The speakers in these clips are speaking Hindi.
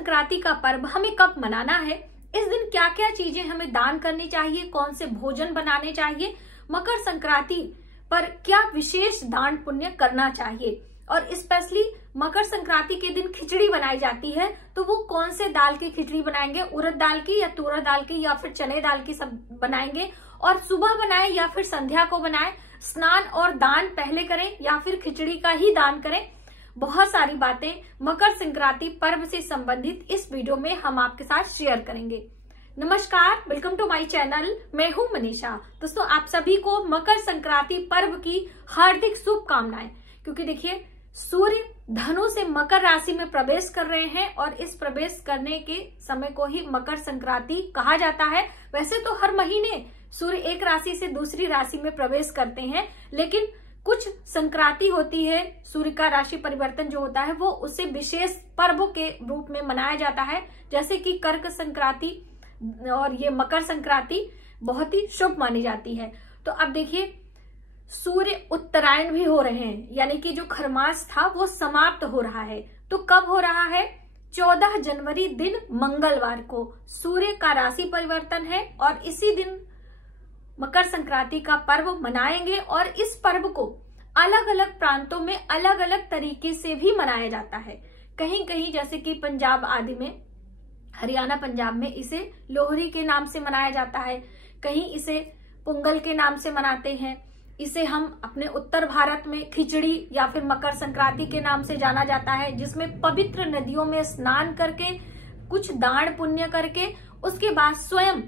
संक्रांति का पर्व हमें कब मनाना है, इस दिन क्या क्या चीजें हमें दान करनी चाहिए, कौन से भोजन बनाने चाहिए, मकर संक्रांति पर क्या विशेष दान पुण्य करना चाहिए, और स्पेशली मकर संक्रांति के दिन खिचड़ी बनाई जाती है तो वो कौन से दाल की खिचड़ी बनाएंगे, उड़द दाल की या तुअर दाल की या फिर चने दाल की सब बनाएंगे, और सुबह बनाए या फिर संध्या को बनाए, स्नान और दान पहले करें या फिर खिचड़ी का ही दान करें। बहुत सारी बातें मकर संक्रांति पर्व से संबंधित इस वीडियो में हम आपके साथ शेयर करेंगे। नमस्कार, वेलकम टू माय चैनल। मैं हूं मनीषा। दोस्तों, आप सभी को मकर संक्रांति पर्व की हार्दिक शुभकामनाएं। क्योंकि देखिए, सूर्य धनु से मकर राशि में प्रवेश कर रहे हैं और इस प्रवेश करने के समय को ही मकर संक्रांति कहा जाता है। वैसे तो हर महीने सूर्य एक राशि से दूसरी राशि में प्रवेश करते हैं, लेकिन कुछ संक्रांति होती है, सूर्य का राशि परिवर्तन जो होता है वो उसे विशेष पर्व के रूप में मनाया जाता है, जैसे कि कर्क संक्रांति और ये मकर संक्रांति बहुत ही शुभ मानी जाती है। तो अब देखिए, सूर्य उत्तरायण भी हो रहे हैं, यानी कि जो खरमास था वो समाप्त हो रहा है। तो कब हो रहा है? 14 जनवरी दिन मंगलवार को सूर्य का राशि परिवर्तन है और इसी दिन मकर संक्रांति का पर्व मनाएंगे। और इस पर्व को अलग अलग प्रांतों में अलग अलग तरीके से भी मनाया जाता है। कहीं कहीं जैसे कि पंजाब आदि में, हरियाणा पंजाब में इसे लोहड़ी के नाम से मनाया जाता है, कहीं इसे पोंगल के नाम से मनाते हैं। इसे हम अपने उत्तर भारत में खिचड़ी या फिर मकर संक्रांति के नाम से जाना जाता है, जिसमें पवित्र नदियों में स्नान करके कुछ दान पुण्य करके उसके बाद स्वयं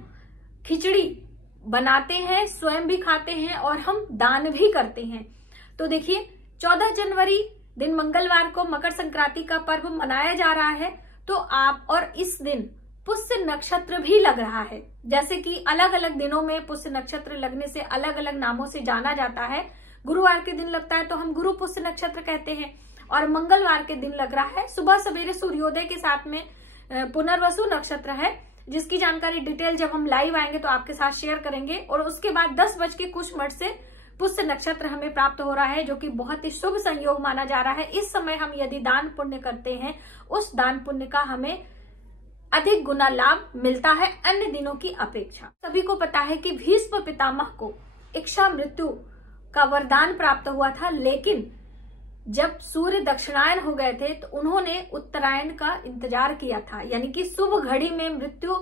खिचड़ी बनाते हैं, स्वयं भी खाते हैं और हम दान भी करते हैं। तो देखिए, 14 जनवरी दिन मंगलवार को मकर संक्रांति का पर्व मनाया जा रहा है। तो आप, और इस दिन पुष्य नक्षत्र भी लग रहा है, जैसे कि अलग अलग दिनों में पुष्य नक्षत्र लगने से अलग अलग नामों से जाना जाता है। गुरुवार के दिन लगता है तो हम गुरु पुष्य नक्षत्र कहते हैं, और मंगलवार के दिन लग रहा है सुबह सवेरे सूर्योदय के साथ में पुनर्वसु नक्षत्र है, जिसकी जानकारी डिटेल जब हम लाइव आएंगे तो आपके साथ शेयर करेंगे। और उसके बाद 10 बज के कुछ मिनट से पुष्य नक्षत्र हमें प्राप्त हो रहा है, जो कि बहुत ही शुभ संयोग माना जा रहा है। इस समय हम यदि दान पुण्य करते हैं, उस दान पुण्य का हमें अधिक गुना लाभ मिलता है अन्य दिनों की अपेक्षा। सभी को पता है कि भीष्म पितामह को इच्छा मृत्यु का वरदान प्राप्त हुआ था, लेकिन जब सूर्य दक्षिणायन हो गए थे तो उन्होंने उत्तरायण का इंतजार किया था, यानी कि शुभ घड़ी में मृत्यु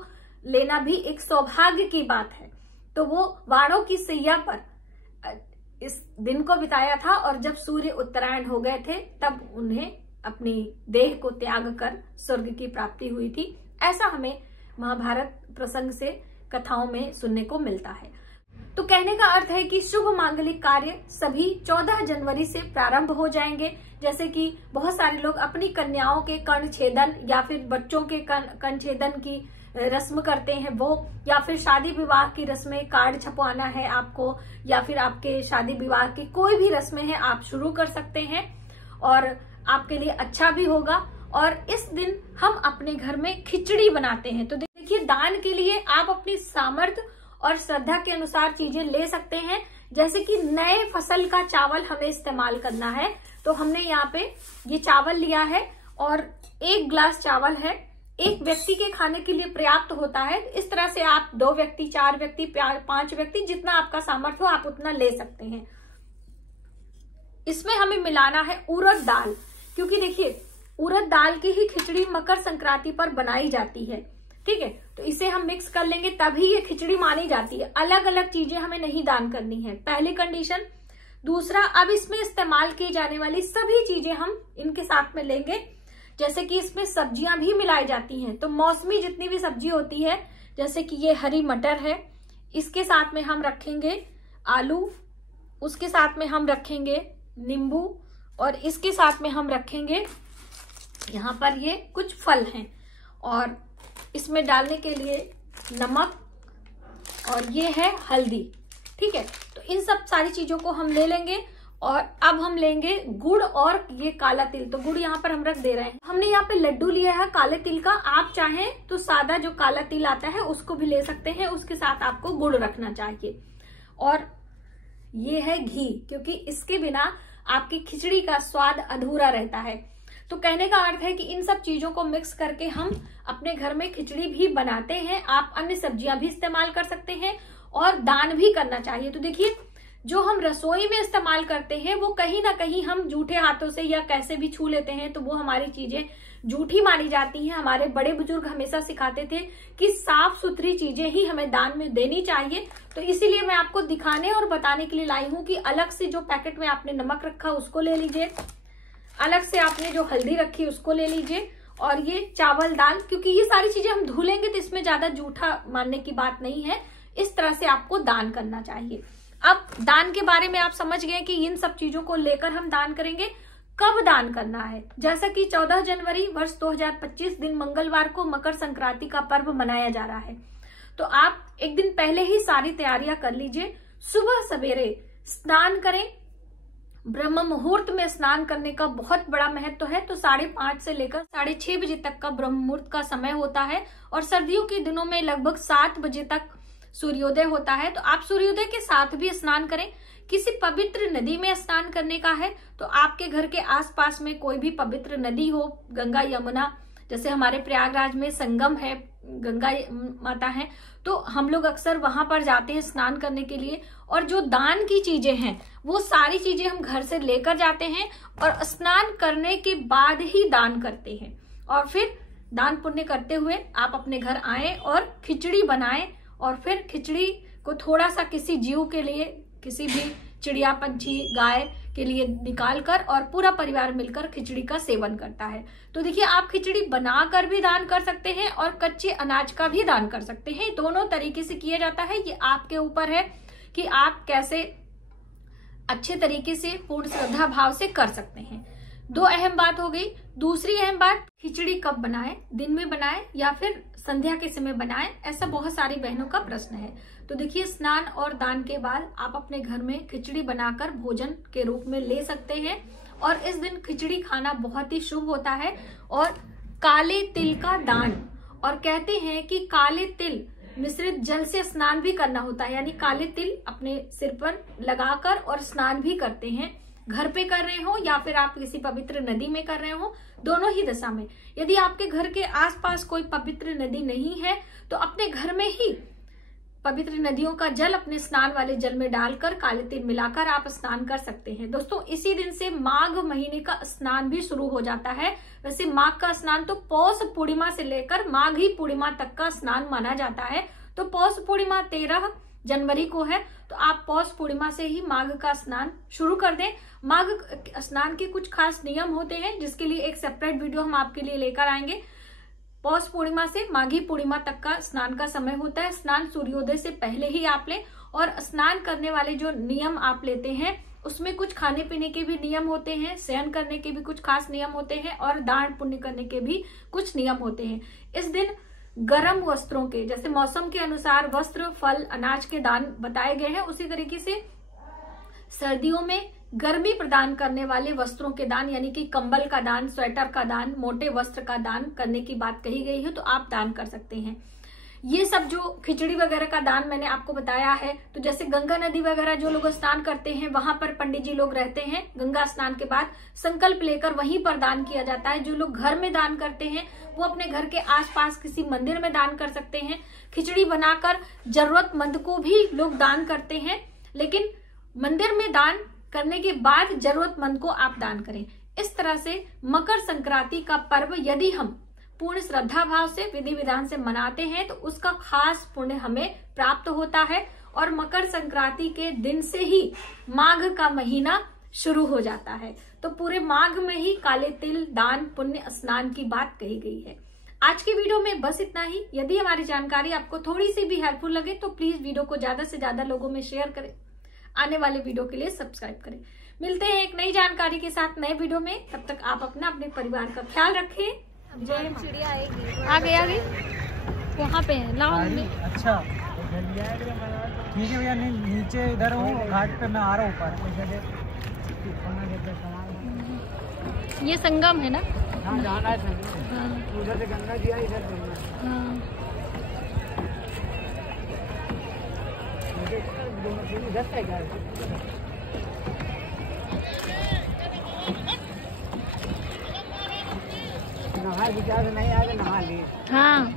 लेना भी एक सौभाग्य की बात है। तो वो वाणों की सैया पर इस दिन को बिताया था, और जब सूर्य उत्तरायण हो गए थे तब उन्हें अपनी देह को त्याग कर स्वर्ग की प्राप्ति हुई थी। ऐसा हमें महाभारत प्रसंग से कथाओं में सुनने को मिलता है। तो कहने का अर्थ है कि शुभ मांगलिक कार्य सभी 14 जनवरी से प्रारंभ हो जाएंगे। जैसे कि बहुत सारे लोग अपनी कन्याओं के कर्ण छेदन या फिर बच्चों के कर्ण छेदन की रस्म करते हैं वो, या फिर शादी विवाह की रस्में, कार्ड छपवाना है आपको, या फिर आपके शादी विवाह की कोई भी रस्में हैं आप शुरू कर सकते हैं और आपके लिए अच्छा भी होगा। और इस दिन हम अपने घर में खिचड़ी बनाते हैं। तो देखिए, दान के लिए आप अपनी सामर्थ्य और श्रद्धा के अनुसार चीजें ले सकते हैं। जैसे कि नए फसल का चावल हमें इस्तेमाल करना है, तो हमने यहाँ पे ये चावल लिया है और 1 गिलास चावल है, एक व्यक्ति के खाने के लिए पर्याप्त होता है। इस तरह से आप 2 व्यक्ति, 4 व्यक्ति, 5 व्यक्ति, जितना आपका सामर्थ्य हो आप उतना ले सकते हैं। इसमें हमें मिलाना है उड़द दाल, क्योंकि देखिए उड़द दाल की ही खिचड़ी मकर संक्रांति पर बनाई जाती है। ठीक है, तो इसे हम मिक्स कर लेंगे तभी ये खिचड़ी मानी जाती है। अलग अलग चीजें हमें नहीं दान करनी है, पहली कंडीशन। दूसरा, अब इसमें इस्तेमाल की जाने वाली सभी चीजें हम इनके साथ में लेंगे। जैसे कि इसमें सब्जियां भी मिलाई जाती हैं, तो मौसमी जितनी भी सब्जी होती है, जैसे कि ये हरी मटर है, इसके साथ में हम रखेंगे आलू, उसके साथ में हम रखेंगे नींबू, और इसके साथ में हम रखेंगे यहाँ पर ये कुछ फल हैं, और इसमें डालने के लिए नमक, और ये है हल्दी। ठीक है, तो इन सब सारी चीजों को हम ले लेंगे। और अब हम लेंगे गुड़ और ये काला तिल। तो गुड़ यहाँ पर हम रख दे रहे हैं। हमने यहाँ पे लड्डू लिया है काले तिल का, आप चाहें तो सादा जो काला तिल आता है उसको भी ले सकते हैं, उसके साथ आपको गुड़ रखना चाहिए। और ये है घी, क्योंकि इसके बिना आपकी खिचड़ी का स्वाद अधूरा रहता है। तो कहने का अर्थ है कि इन सब चीजों को मिक्स करके हम अपने घर में खिचड़ी भी बनाते हैं। आप अन्य सब्जियां भी इस्तेमाल कर सकते हैं और दान भी करना चाहिए। तो देखिए, जो हम रसोई में इस्तेमाल करते हैं वो कहीं ना कहीं हम जूठे हाथों से या कैसे भी छू लेते हैं, तो वो हमारी चीजें जूठी मानी जाती हैं। हमारे बड़े बुजुर्ग हमेशा सिखाते थे कि साफ सुथरी चीजें ही हमें दान में देनी चाहिए। तो इसीलिए मैं आपको दिखाने और बताने के लिए लाई हूं कि अलग से जो पैकेट में आपने नमक रखा उसको ले लीजिए, अलग से आपने जो हल्दी रखी उसको ले लीजिए, और ये चावल दाल, क्योंकि ये सारी चीजें हम धुलेंगे तो इसमें ज्यादा जूठा मानने की बात नहीं है। इस तरह से आपको दान करना चाहिए। अब दान के बारे में आप समझ गए कि इन सब चीजों को लेकर हम दान करेंगे। कब दान करना है? जैसा कि 14 जनवरी वर्ष 2025 दिन मंगलवार को मकर संक्रांति का पर्व मनाया जा रहा है, तो आप एक दिन पहले ही सारी तैयारियां कर लीजिए। सुबह सवेरे स्नान करें। ब्रह्म मुहूर्त में स्नान करने का बहुत बड़ा महत्व है। तो 5:30 से लेकर 6:30 बजे तक का ब्रह्म मुहूर्त का समय होता है, और सर्दियों के दिनों में लगभग 7 बजे तक सूर्योदय होता है। तो आप सूर्योदय के साथ भी स्नान करें। किसी पवित्र नदी में स्नान करने का है तो आपके घर के आसपास में कोई भी पवित्र नदी हो, गंगा यमुना, जैसे हमारे प्रयागराज में संगम है, गंगा माता है, तो हम लोग अक्सर वहां पर जाते हैं स्नान करने के लिए। और जो दान की चीजें हैं वो सारी चीजें हम घर से लेकर जाते हैं और स्नान करने के बाद ही दान करते हैं। और फिर दान पुण्य करते हुए आप अपने घर आए और खिचड़ी बनाएं, और फिर खिचड़ी को थोड़ा सा किसी जीव के लिए, किसी भी चिड़िया, पंछी, गाय के लिए निकाल कर, और पूरा परिवार मिलकर खिचड़ी का सेवन करता है। तो देखिए, आप खिचड़ी बनाकर भी दान कर सकते हैं और कच्चे अनाज का भी दान कर सकते हैं। दोनों तरीके से किया जाता है। ये आपके ऊपर है कि आप कैसे अच्छे तरीके से पूर्ण श्रद्धा भाव से कर सकते हैं। 2 अहम बात हो गई। दूसरी अहम बात, खिचड़ी कब बनाएं? दिन में बनाएं या फिर संध्या के समय बनाएं? ऐसा बहुत सारी बहनों का प्रश्न है। तो देखिए, स्नान और दान के बाद आप अपने घर में खिचड़ी बनाकर भोजन के रूप में ले सकते हैं, और इस दिन खिचड़ी खाना बहुत ही शुभ होता है। और काले तिल का दान, और कहते हैं कि काले तिल मिश्रित जल से स्नान भी करना होता है, यानी काले तिल अपने सिर पर लगाकर और स्नान भी करते हैं। घर पे कर रहे हो या फिर आप किसी पवित्र नदी में कर रहे हो, दोनों ही दशा में। यदि आपके घर के आसपास कोई पवित्र नदी नहीं है तो अपने घर में ही पवित्र नदियों का जल अपने स्नान वाले जल में डालकर काले तिल मिलाकर आप स्नान कर सकते हैं। दोस्तों, इसी दिन से माघ महीने का स्नान भी शुरू हो जाता है। वैसे माघ का स्नान तो पौष पूर्णिमा से लेकर माघी पूर्णिमा तक का स्नान माना जाता है। तो पौष पूर्णिमा 13 जनवरी को है, तो आप पौष पूर्णिमा से ही माघ का स्नान शुरू कर दें। माघ स्नान के कुछ खास नियम होते हैं, जिसके लिए एक सेपरेट वीडियो हम आपके लिए लेकर आएंगे। पौष पूर्णिमा से माघी पूर्णिमा तक का स्नान का समय होता है। स्नान सूर्योदय से पहले ही आप लें, और स्नान करने वाले जो नियम आप लेते हैं उसमें कुछ खाने पीने के भी नियम होते हैं, शयन करने के भी कुछ खास नियम होते हैं, और दान पुण्य करने के भी कुछ नियम होते हैं। इस दिन गर्म वस्त्रों के, जैसे मौसम के अनुसार वस्त्र, फल, अनाज के दान बताए गए हैं, उसी तरीके से सर्दियों में गर्मी प्रदान करने वाले वस्त्रों के दान, यानी कि कंबल का दान, स्वेटर का दान, मोटे वस्त्र का दान करने की बात कही गई है, तो आप दान कर सकते हैं। ये सब जो खिचड़ी वगैरह का दान मैंने आपको बताया है, तो जैसे गंगा नदी वगैरह जो लोग स्नान करते हैं, वहां पर पंडित जी लोग रहते हैं। गंगा स्नान के बाद संकल्प लेकर वहीं पर दान किया जाता है। जो लोग घर में दान करते हैं वो अपने घर के आसपास किसी मंदिर में दान कर सकते हैं। खिचड़ी बनाकर जरूरतमंद को भी लोग दान करते हैं, लेकिन मंदिर में दान करने के बाद जरूरतमंद को आप दान करें। इस तरह से मकर संक्रांति का पर्व यदि हम पूर्ण श्रद्धा भाव से, विधि विधान से मनाते हैं तो उसका खास पुण्य हमें प्राप्त होता है। और मकर संक्रांति के दिन से ही माघ का महीना शुरू हो जाता है। तो पूरे माघ में ही काले तिल, दान, पुण्य, स्नान की बात कही गई है। आज की वीडियो में बस इतना ही। यदि हमारी जानकारी आपको थोड़ी सी भी हेल्पफुल लगे तो प्लीज वीडियो को ज्यादा से ज्यादा लोगों में शेयर करें। आने वाले वीडियो के लिए सब्सक्राइब करें। मिलते हैं एक नई जानकारी के साथ नए वीडियो में। तब तक आप अपने परिवार का ख्याल रखें। जय चिड़िया आएगी, आ गई वहाँ पे है लाहौर में। अच्छा ठीक है भैया, नीचे इधर हूँ घाट पे, मैं आ रहा हूँ ऊपर। ये संगम है ना? हाँ, जाना है संगम। उधर से गंगा जी है, इधर गंगा। इधर से क्या विचार से नहीं आगे नहा लिए। हाँ